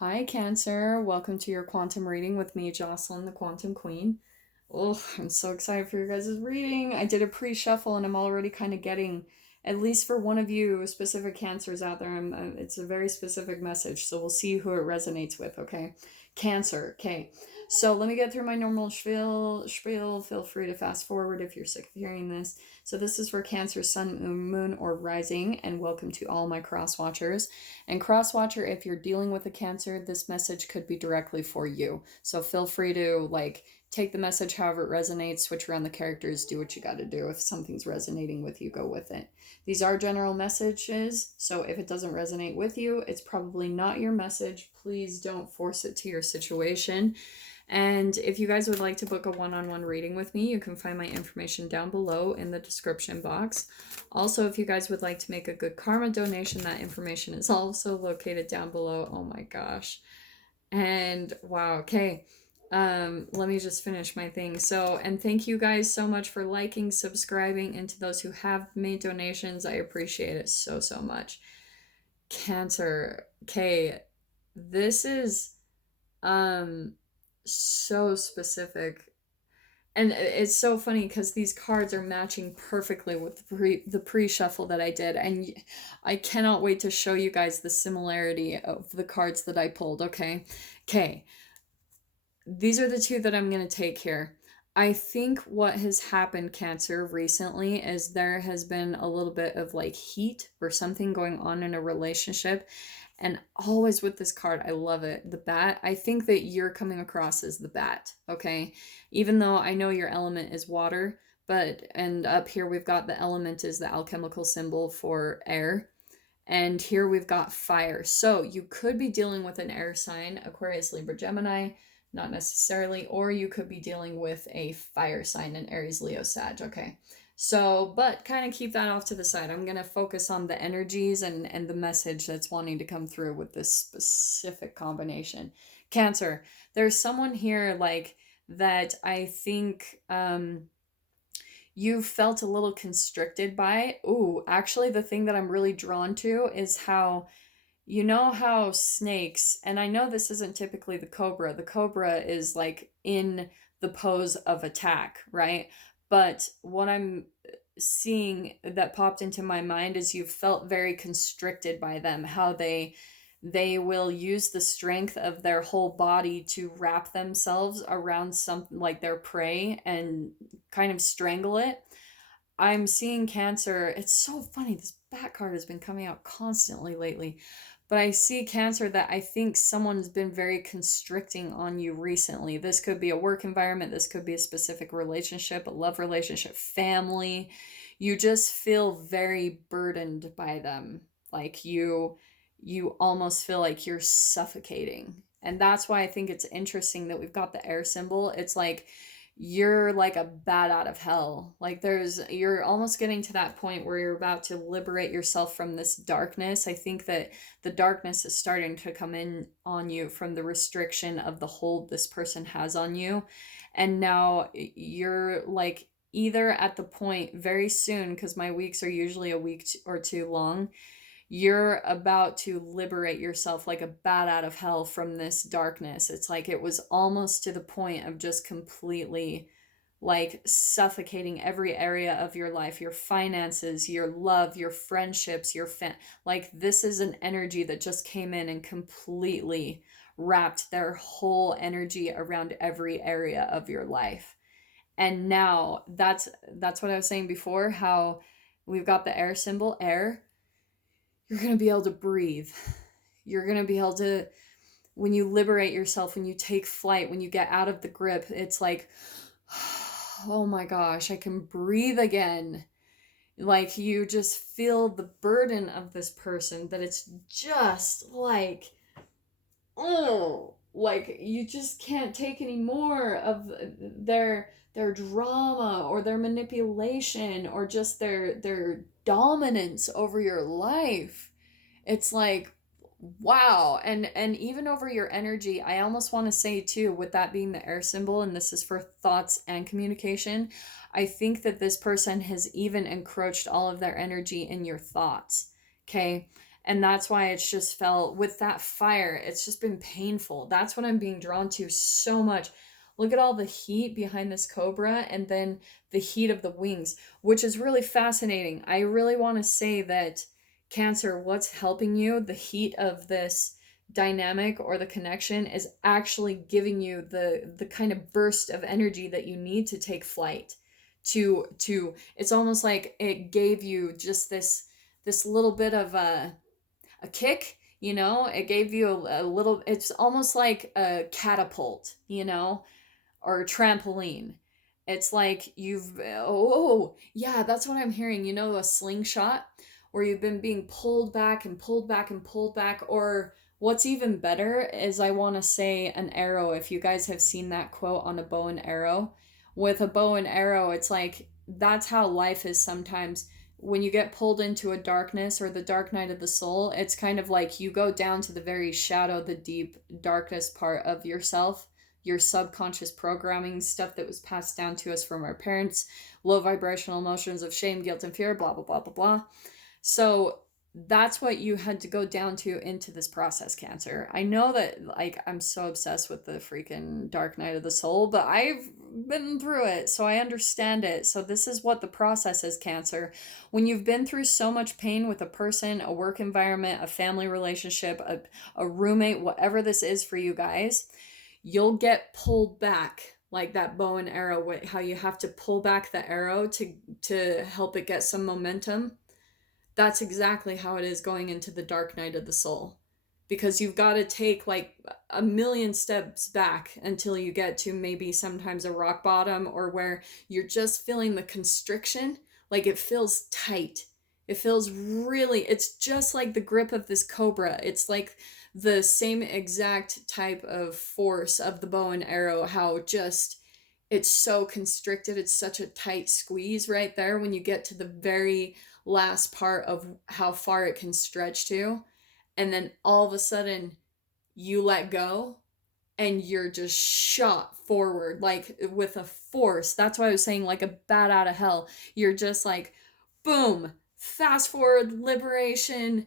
Hi, Cancer. Welcome to your quantum reading with me, Jocelyn, the Quantum Queen. Oh, I'm so excited for your guys' reading. I did a pre-shuffle and I'm already kind of getting, at least for one of you specific Cancers out there, it's a very specific message. So we'll see who it resonates with, okay? Cancer, okay. So let me get through my normal spiel. Feel free to fast forward if you're sick of hearing this. So this is for Cancer, Sun, Moon, or Rising, and welcome to all my cross watchers. And cross watcher, if you're dealing with a Cancer, this message could be directly for you. So feel free to take the message however it resonates, switch around the characters, do what you got to do. If something's resonating with you, go with it. These are general messages, so if it doesn't resonate with you, it's probably not your message. Please don't force it to your situation. And if you guys would like to book a one-on-one reading with me, you can find my information down below in the description box. Also, if you guys would like to make a good karma donation, that information is also located down below. Oh my gosh. And wow, okay. Let me just finish my thing. So, and thank you guys so much for liking, subscribing, and to those who have made donations, I appreciate it so much. Cancer. Okay, this is so specific. And it's so funny because these cards are matching perfectly with the pre-shuffle that I did. And I cannot wait to show you guys the similarity of the cards that I pulled, okay? Okay, these are the two that I'm going to take here. I think what has happened, Cancer, recently is there has been a little bit of heat or something going on in a relationship. And always with this card, I love it. The bat, I think that you're coming across as the bat, okay? Even though I know your element is water, and up here we've got the element is the alchemical symbol for air. And here we've got fire. So you could be dealing with an air sign, Aquarius, Libra, Gemini, not necessarily, or you could be dealing with a fire sign, an Aries, Leo, Sag, okay? So, but kind of keep that off to the side. I'm going to focus on the energies and the message that's wanting to come through with this specific combination. Cancer, there's someone here that I think you felt a little constricted by. Ooh, actually, the thing that I'm really drawn to is how, you know how snakes, and I know this isn't typically the cobra is in the pose of attack, right? But what I'm seeing that popped into my mind is you felt very constricted by them, how they will use the strength of their whole body to wrap themselves around something like their prey and kind of strangle it. I'm seeing Cancer. It's so funny. This bat card has been coming out constantly lately. But I see Cancer that I think someone's been very constricting on you recently. This could be a work environment. This could be a specific relationship, a love relationship, family. You just feel very burdened by them. You almost feel like you're suffocating. And that's why I think it's interesting that we've got the air symbol. It's like you're like a bat out of hell. You're almost getting to that point where you're about to liberate yourself from this darkness. I think that the darkness is starting to come in on you from the restriction of the hold this person has on you. And now you're either at the point very soon, because my weeks are usually a week or two long, you're about to liberate yourself like a bat out of hell from this darkness. It's like it was almost to the point of just completely suffocating every area of your life, your finances, your love, your friendships, this is an energy that just came in and completely wrapped their whole energy around every area of your life. And now that's what I was saying before, how we've got the air symbol, air. You're going to be able to breathe. You're going to be able to, when you liberate yourself, when you take flight, when you get out of the grip, it's like, oh my gosh, I can breathe again. You just feel the burden of this person, that it's just oh, you just can't take any more of their drama or their manipulation or just their dominance over your life. It's like, wow. And even over your energy, I almost want to say too, with that being the air symbol, and this is for thoughts and communication, I think that this person has even encroached all of their energy in your thoughts. Okay. And that's why it's just felt with that fire, it's just been painful. That's what I'm being drawn to so much. Look at all the heat behind this cobra and then the heat of the wings, which is really fascinating. I really want to say that Cancer, what's helping you, the heat of this dynamic or the connection is actually giving you the kind of burst of energy that you need to take flight. To it's almost like it gave you just this little bit of a kick, you know, it gave you a little, it's almost like a catapult, you know, or a trampoline. It's like you've, oh, yeah, that's what I'm hearing, you know, a slingshot where you've been being pulled back and pulled back and pulled back. Or what's even better is I want to say an arrow. If you guys have seen that quote on a bow and arrow, with a bow and arrow, it's like that's how life is sometimes. When you get pulled into a darkness or the dark night of the soul, it's kind of like you go down to the very shadow, the deep darkest part of yourself, your subconscious programming, stuff that was passed down to us from our parents, low vibrational emotions of shame, guilt, and fear, blah, blah, blah, blah, blah. So that's what you had to go down to into this process, Cancer. I know that, like, I'm so obsessed with the freaking dark night of the soul, but I've been through it, so I understand it. So this is what the process is, Cancer. When you've been through so much pain with a person, a work environment, a family relationship, a roommate, whatever this is for you guys, you'll get pulled back like that bow and arrow, how you have to pull back the arrow to help it get some momentum. That's exactly how it is going into the dark night of the soul. Because you've got to take like a million steps back until you get to maybe sometimes a rock bottom, or where you're just feeling the constriction. Like it feels tight. It feels really, it's just like the grip of this cobra. It's like the same exact type of force of the bow and arrow, how just it's so constricted. It's such a tight squeeze right there when you get to the very last part of how far it can stretch to. And then all of a sudden you let go and you're just shot forward like with a force. That's why I was saying like a bat out of hell. You're just like boom, fast forward, liberation,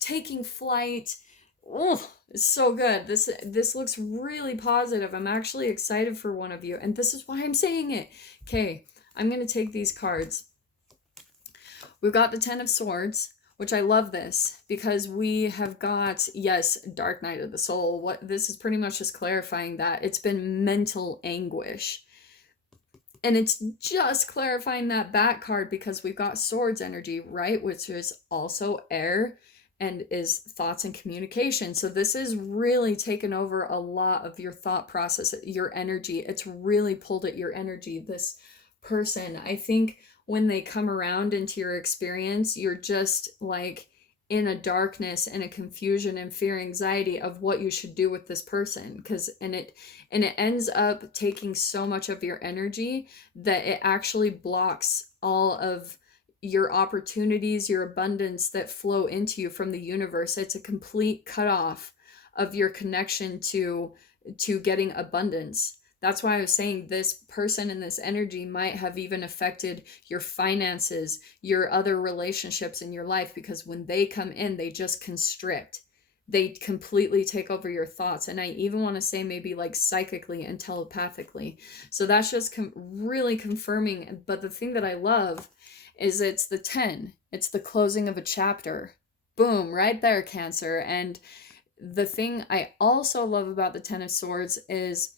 taking flight. Oh, it's so good. This looks really positive. I'm actually excited for one of you, and this is why I'm saying it. Okay, I'm gonna take these cards. We've got the Ten of Swords, which I love this because we have got, yes, Dark Night of the Soul. What this is pretty much just clarifying that it's been mental anguish. And it's just clarifying that back card because we've got Swords energy, right? Which is also air and is thoughts and communication. So this is really taken over a lot of your thought process, your energy. It's really pulled at your energy. This person, I think when they come around into your experience, you're just like in a darkness and a confusion and fear, anxiety of what you should do with this person. And it ends up taking so much of your energy that it actually blocks all of your opportunities, your abundance that flow into you from the universe. It's a complete cutoff of your connection to getting abundance. That's why I was saying this person and this energy might have even affected your finances, your other relationships in your life, because when they come in, they just constrict. They completely take over your thoughts. And I even want to say maybe like psychically and telepathically. So that's just really confirming. But the thing that I love is it's the 10. It's the closing of a chapter. Boom, right there, Cancer. And the thing I also love about the Ten of Swords is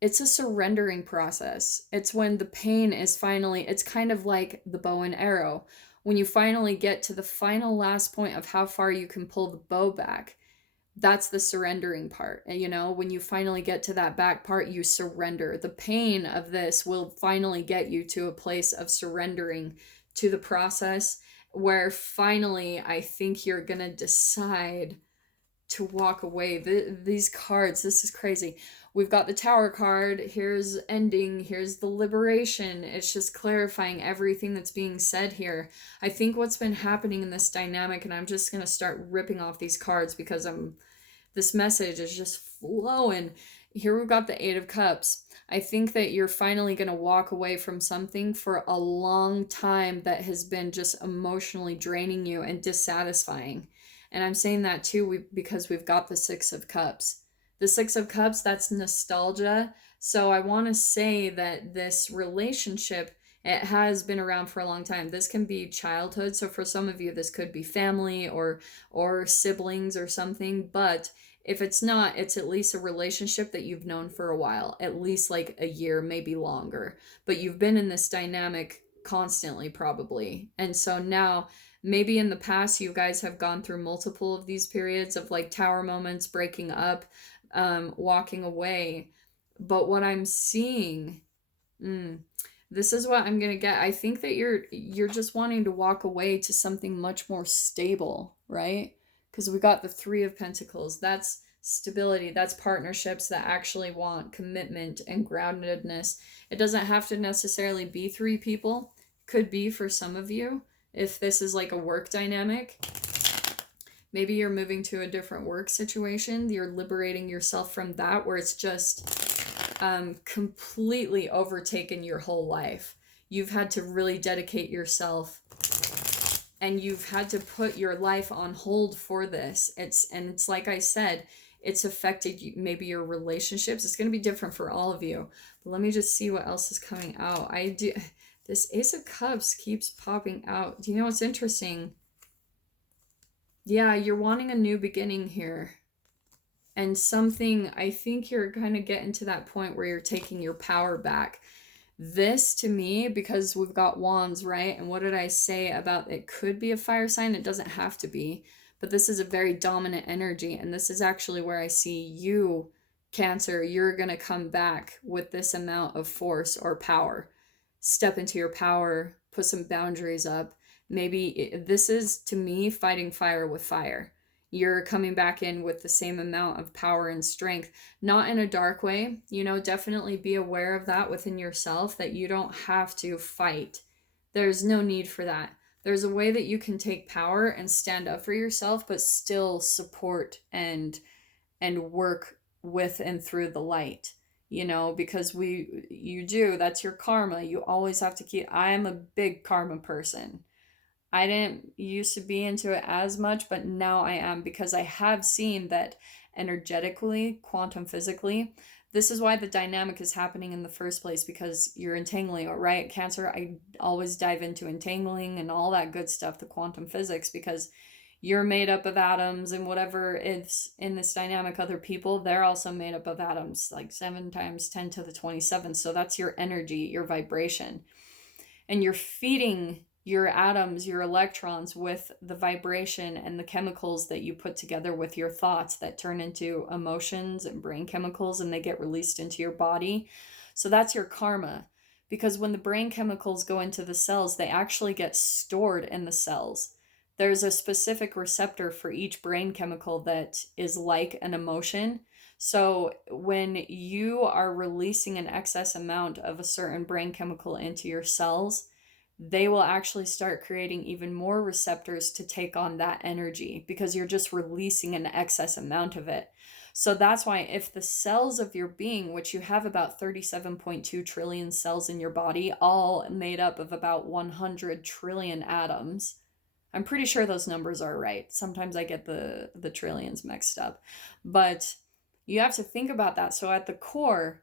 it's a surrendering process. It's when the pain is finally, it's kind of like the bow and arrow. When you finally get to the final last point of how far you can pull the bow back, that's the surrendering part. And you know, when you finally get to that back part, you surrender. The pain of this will finally get you to a place of surrendering to the process, where finally I think you're going to decide to walk away. These cards, this is crazy. We've got the Tower card. Here's ending. Here's the liberation. It's just clarifying everything that's being said here. I think what's been happening in this dynamic, and I'm just going to start ripping off these cards because this message is just flowing, Here we've got the Eight of Cups. I think that you're finally going to walk away from something for a long time that has been just emotionally draining you and dissatisfying. And I'm saying that too because we've got the Six of Cups. The Six of Cups, that's nostalgia. So I want to say that this relationship, it has been around for a long time. This can be childhood. So for some of you, this could be family or siblings or something. But if it's not, it's at least a relationship that you've known for a while, at least like a year, maybe longer. But you've been in this dynamic constantly, probably. And so now, maybe in the past, you guys have gone through multiple of these periods of like tower moments, breaking up, walking away. But what I'm seeing, this is what I'm gonna get. I think that you're just wanting to walk away to something much more stable, right? Because we got the Three of Pentacles. That's stability. That's partnerships that actually want commitment and groundedness. It doesn't have to necessarily be three people. Could be for some of you if this is like a work dynamic. Maybe you're moving to a different work situation. You're liberating yourself from that where it's just completely overtaken your whole life. You've had to really dedicate yourself and you've had to put your life on hold for this. It's like I said, it's affected you, maybe your relationships. It's going to be different for all of you. But let me just see what else is coming out. This Ace of Cups keeps popping out. Do you know what's interesting? Yeah, you're wanting a new beginning here. And something, I think you're kind of getting to that point where you're taking your power back. This to me, because we've got wands, right? And what did I say about it could be a fire sign? It doesn't have to be, but this is a very dominant energy. And this is actually where I see you, Cancer, you're going to come back with this amount of force or power. Step into your power, put some boundaries up. Maybe this is, to me, fighting fire with fire. You're coming back in with the same amount of power and strength, not in a dark way. Definitely be aware of that within yourself, that you don't have to fight. There's no need for that. There's a way that you can take power and stand up for yourself, but still support and work with and through the light. Because that's your karma. You always have to keep, I am a big karma person. I didn't used to be into it as much, but now I am, because I have seen that energetically, quantum physically, this is why the dynamic is happening in the first place, because you're entangling, right? Cancer, I always dive into entangling and all that good stuff, the quantum physics, because you're made up of atoms, and whatever is in this dynamic, other people, they're also made up of atoms, like 7 times 10 to the 27. So that's your energy, your vibration. And you're feeding your atoms, your electrons, with the vibration and the chemicals that you put together with your thoughts that turn into emotions and brain chemicals, and they get released into your body. So that's your karma. Because when the brain chemicals go into the cells, they actually get stored in the cells. There's a specific receptor for each brain chemical that is like an emotion. So when you are releasing an excess amount of a certain brain chemical into your cells, they will actually start creating even more receptors to take on that energy, because you're just releasing an excess amount of it. So that's why if the cells of your being, which you have about 37.2 trillion cells in your body, all made up of about 100 trillion atoms, I'm pretty sure those numbers are right. Sometimes I get the trillions mixed up. But you have to think about that. So at the core,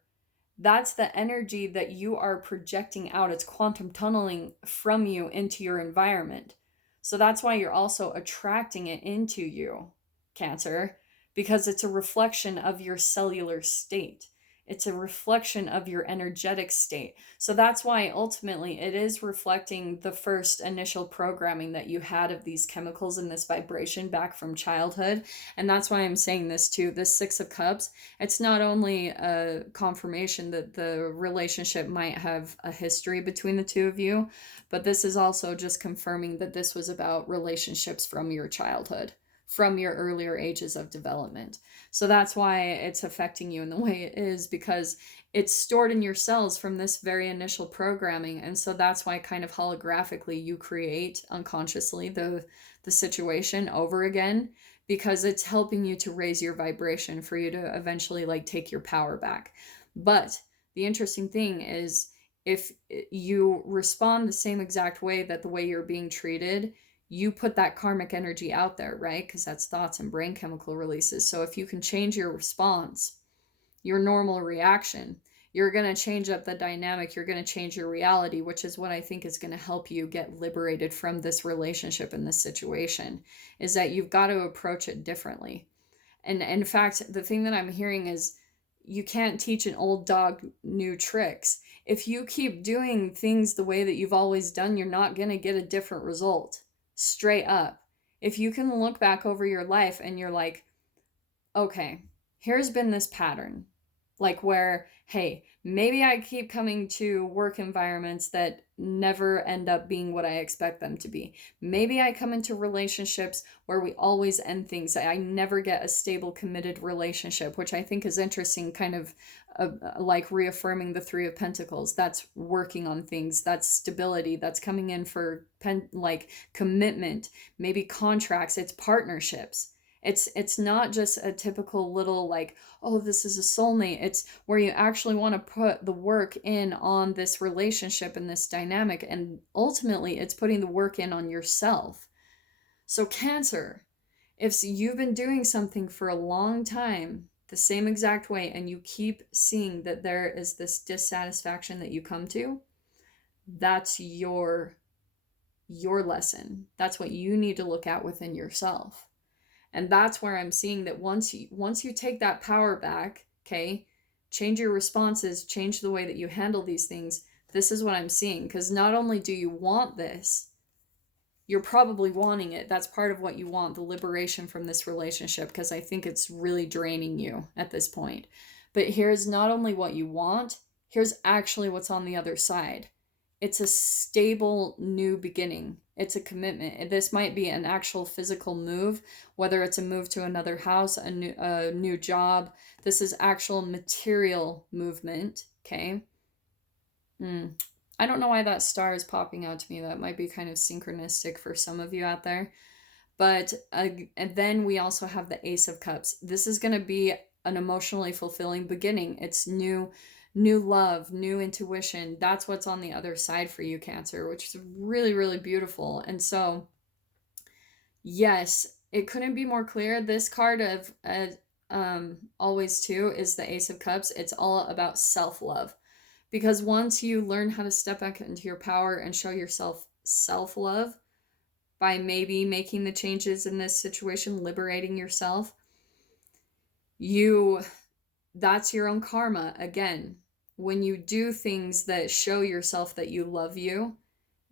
that's the energy that you are projecting out. It's quantum tunneling from you into your environment. So that's why you're also attracting it into you, Cancer, because it's a reflection of your cellular state. It's a reflection of your energetic state. So that's why ultimately it is reflecting the first initial programming that you had of these chemicals and this vibration back from childhood. And that's why I'm saying this too. This Six of Cups, it's not only a confirmation that the relationship might have a history between the two of you, but this is also just confirming that this was about relationships from your childhood, from your earlier ages of development. So that's why it's affecting you in the way it is, because it's stored in your cells from this very initial programming. And so that's why kind of holographically you create unconsciously the situation over again, because it's helping you to raise your vibration for you to eventually like take your power back. But the interesting thing is, if you respond the same exact way that the way you're being treated, you put that karmic energy out there, right? Because that's thoughts and brain chemical releases. So if you can change your response, your normal reaction, you're going to change up the dynamic. You're going to change your reality, which is what I think is going to help you get liberated from this relationship and this situation, is that you've got to approach it differently. And in fact, the thing that I'm hearing is, you can't teach an old dog new tricks. If you keep doing things the way that you've always done, you're not going to get a different result. Straight up. If you can look back over your life and you're like, okay, here's been this pattern. Like where, hey, maybe I keep coming to work environments that never end up being what I expect them to be. Maybe I come into relationships where we always end things. I never get a stable, committed relationship, which I think is interesting, kind of like reaffirming the Three of Pentacles. That's working on things. That's stability. That's coming in for like commitment, maybe contracts. It's partnerships. It's not just a typical little like, oh, this is a soulmate. It's where you actually want to put the work in on this relationship and this dynamic. And ultimately, it's putting the work in on yourself. So Cancer, if you've been doing something for a long time the same exact way, and you keep seeing that there is this dissatisfaction that you come to, that's your lesson. That's what you need to look at within yourself. And that's where I'm seeing that once you take that power back, okay, change your responses, change the way that you handle these things. This is what I'm seeing. Because not only do you want this, you're probably wanting it. That's part of what you want, the liberation from this relationship, because I think it's really draining you at this point. But here's not only what you want, here's actually what's on the other side. It's a stable new beginning. It's a commitment. This might be an actual physical move, whether it's a move to another house, a new job. This is actual material movement, okay? I don't know why that star is popping out to me. That might be kind of synchronistic for some of you out there. But and then we also have the Ace of Cups. This is going to be an emotionally fulfilling beginning. It's new love, new intuition. That's what's on the other side for you, Cancer, which is really, really beautiful. And so, yes, it couldn't be more clear. This card of always too is the Ace of Cups. It's all about self-love. Because once you learn how to step back into your power and show yourself self-love by maybe making the changes in this situation, liberating yourself, that's your own karma. Again, when you do things that show yourself that you love you,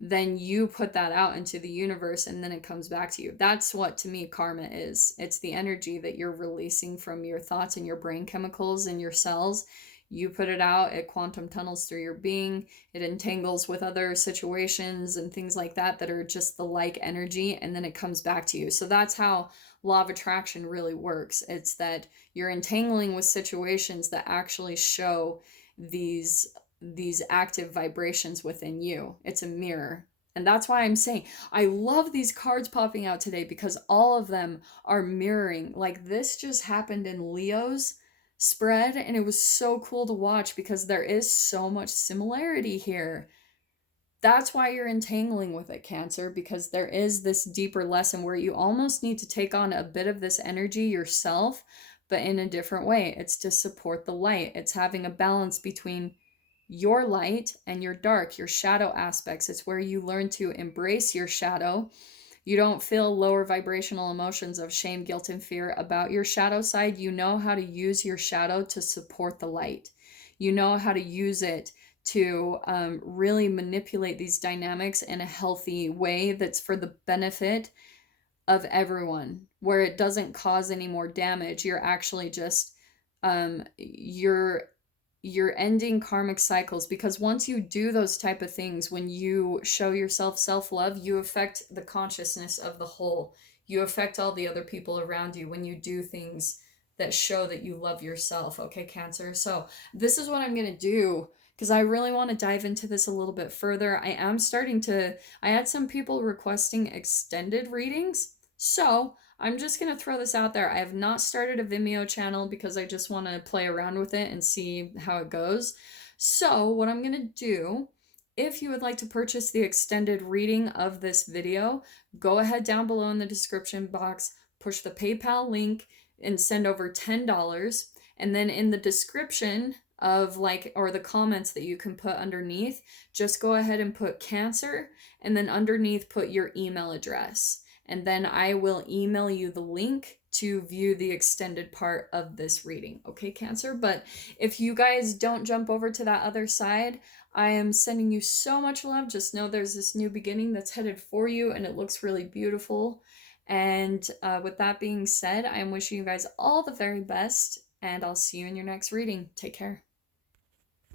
then you put that out into the universe and then it comes back to you. That's what, to me, karma is. It's the energy that you're releasing from your thoughts and your brain chemicals and your cells. You put it out, it quantum tunnels through your being, it entangles with other situations and things like that are just the like energy, and then it comes back to you. So that's how law of attraction really works. It's that you're entangling with situations that actually show these active vibrations within you. It's a mirror. And that's why I'm saying I love these cards popping out today, because all of them are mirroring. Like this just happened in Leo's spread, and it was so cool to watch because there is so much similarity here. That's why you're entangling with it, Cancer, because there is this deeper lesson where you almost need to take on a bit of this energy yourself, but in a different way. It's to support the light. It's having a balance between your light and your dark, your shadow aspects. It's where you learn to embrace your shadow. You don't feel lower vibrational emotions of shame, guilt, and fear about your shadow side. You know how to use your shadow to support the light. You know how to use it to really manipulate these dynamics in a healthy way that's for the benefit of everyone, where it doesn't cause any more damage. You're actually just, you're ending karmic cycles, because once you do those type of things, when you show yourself self-love, you affect the consciousness of the whole. You affect all the other people around you when you do things that show that you love yourself. Okay, Cancer. So this is what I'm going to do, because I really want to dive into this a little bit further. I had some people requesting extended readings, so I'm just going to throw this out there. I have not started a Vimeo channel because I just want to play around with it and see how it goes. So what I'm going to do, if you would like to purchase the extended reading of this video, go ahead down below in the description box, push the PayPal link and send over $10. And then in the description of or the comments that you can put underneath, just go ahead and put cancer and then underneath put your email address. And then I will email you the link to view the extended part of this reading. Okay, Cancer? But if you guys don't jump over to that other side, I am sending you so much love. Just know there's this new beginning that's headed for you and it looks really beautiful. And with that being said, I am wishing you guys all the very best and I'll see you in your next reading. Take care.